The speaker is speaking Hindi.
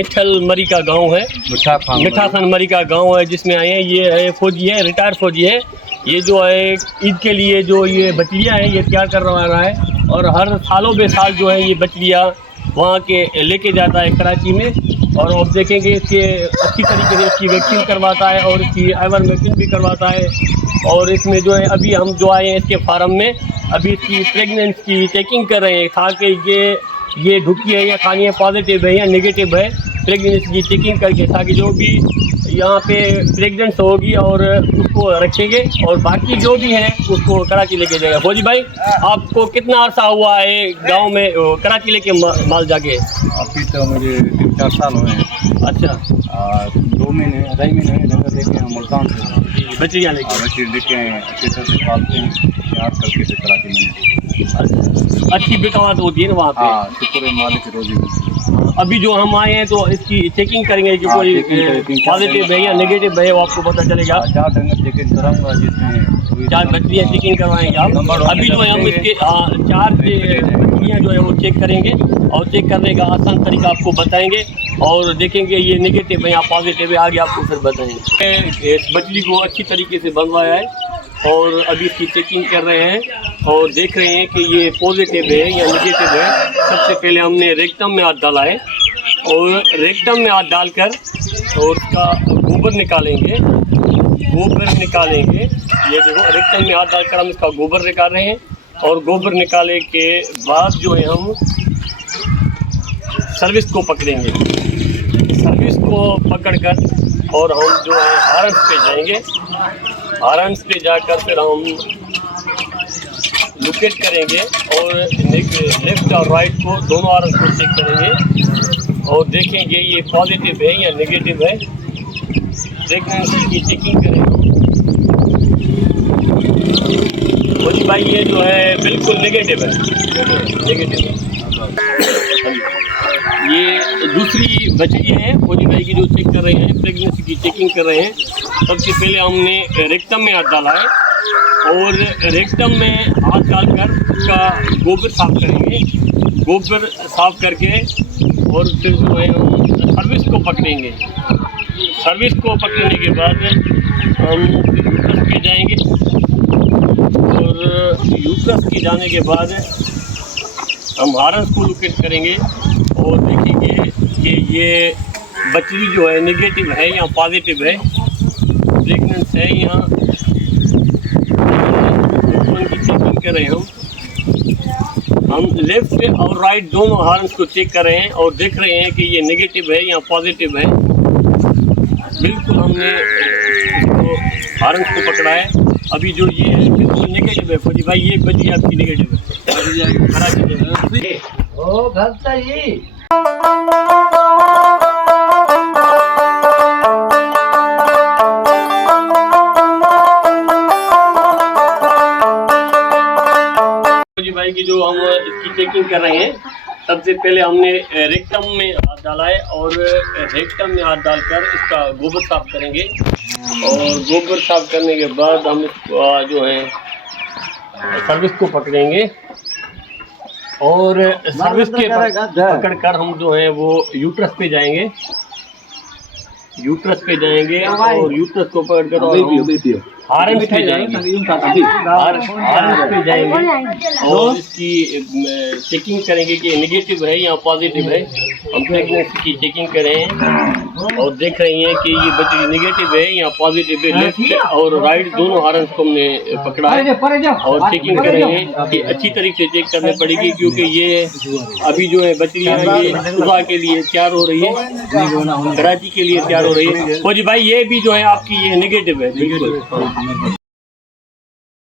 मिठल मरी का गांव है, मिठा खान मरी का गांव है, जिसमें आए हैं। ये है फौजी है, रिटायर्ड फौजी है। ये जो है ईद के लिए जो ये बछड़ियाँ हैं ये तैयार करवा रहा है, और हर सालों बे साल जो है ये बछड़ियाँ वहाँ के लेके जाता है कराची में। और आप देखेंगे इसके अच्छी तरीके से इसकी वैक्सीन करवाता है और इसकी आइवरमेक्टिन भी करवाता है। और इसमें जो है अभी हम जो आए हैं इसके फार्म में, अभी इसकी प्रेगनेंसी की चेकिंग कर रहे हैं ताकि ये ढुकी है या खानी है, पॉजिटिव है या नेगेटिव है, प्रेगनेंसी की चेकिंग करके, ताकि जो भी यहाँ पे प्रेगनेंट होगी और उसको रखेंगे, और बाकी जो भी है उसको कराची लेके जाएगा। फौजी भाई, आपको कितना अर्सा हुआ है गांव में कराची लेके माल जाके? अभी तो मुझे 3-4 साल हुए हैं। अच्छा, 2 महीने 2.5 महीने डंगर लेके हैं मुल्तान से, बछड़ियाँ लेके? बच्चे लेके हैं, अच्छे तरह से पालते हैं, तैयार करके फिर कराची में। अच्छी बिकावट होती है ना वहाँ पे? हाँ, शुक्र है मालिक की रोजी में। अभी जो हम आए हैं तो इसकी चेकिंग करेंगे कि कोई पॉजिटिव है या नेगेटिव है, वो आपको पता चलेगा। 4 डंगर चेकिंग कराऊंगा, जिसमें 4 बछड़ियाँ चेकिंग करवाएंगे आप। अभी जो है हम इसके 4 बछड़ियाँ जो है वो चेक करेंगे, और चेक करने का आसान तरीका आपको बताएंगे, और देखेंगे ये नेगेटिव है या पॉजिटिव है, आगे आपको फिर बताएंगे। इस बछड़ी को अच्छी तरीके से बनवाया है और अभी इसकी चेकिंग कर रहे हैं, और देख रहे हैं कि ये पॉजिटिव है या नेगेटिव है। सबसे पहले हमने रेक्टम में हाथ डाला है, और रेक्टम में हाथ डालकर और उसका गोबर निकालेंगे। ये देखो, रेक्टम में हाथ डालकर हम इसका गोबर निकाल रहे हैं, और गोबर निकाले के बाद जो है हम सर्विस को पकड़ेंगे। सर्विस को पकड़कर और हम जो है हारंस पे जाएंगे। हारंस पे जाकर फिर हम लोकेट करेंगे, और लेफ्ट और राइट को दोनों हारंस को चेक करेंगे, और देखेंगे ये पॉजिटिव है या नेगेटिव है। प्रेगनेंसी की चेकिंग करेंगे। फौजी भाई, ये जो है बिल्कुल नेगेटिव है, ये दूसरी बछड़ी है फौजी भाई की जो चेक कर रहे हैं, प्रेगनेंसी की चेकिंग कर रहे हैं। सबसे पहले हमने रेक्टम में हाथ डाला है, और रेक्टम में हाथ डालकर उसका गोबर साफ करेंगे। गोबर साफ करके और फिर जो है हम सर्विस को पकड़ेंगे। सर्विस को पकड़ने के बाद हम यूट्रस पे जाएंगे, और यूट्रस के जाने के बाद हम हारंस को लोकेट करेंगे, और देखेंगे कि ये बछड़ी जो है नेगेटिव है या पॉजिटिव है, प्रेगनेंट है या उनकी चेकिंग कर रहे हैं हम लेफ्ट और राइट दोनों हार्न्स को चेक कर रहे हैं, और देख रहे हैं कि ये नेगेटिव है या पॉजिटिव है। बिल्कुल हमने हार्न्स को पकड़ा है। अभी जो ये है बिल्कुल नेगेटिव है फौजी भाई, ये बछड़ी आपकी नेगेटिव है। भाई की जो हम इसकी चेकिंग कर रहे हैं, सबसे पहले हमने रेक्टम में हाथ डाला है, और रेक्टम में हाथ डालकर इसका गोबर साफ करेंगे, और गोबर साफ करने के बाद हम इसको जो है सर्विस को पकड़ेंगे, और सर्विस के पकड़कर हम जो है वो यूट्रस पे जाएंगे। और यूट्रस को पकड़कर और हारंस पे जाएंगे। और इसकी चेकिंग करेंगे कि नेगेटिव है या पॉजिटिव है। हम प्रेगनेंसी की चेकिंग कर रहे हैं, और देख रहे हैं कि ये बछड़ी नेगेटिव है या पॉजिटिव है। लेफ्ट और राइट दोनों हारंस को हमने पकड़ा है, और चेकिंग कर रहे हैं कि अच्छी तरीके से चेक करनी पड़ेगी, क्योंकि ये अभी जो है बछड़ियाँ ये सुबह के लिए तैयार हो रही है, कराची के लिए तैयार हो रही है। फौजी भाई, ये भी जो है आपकी ये नेगेटिव है बिल्कुल।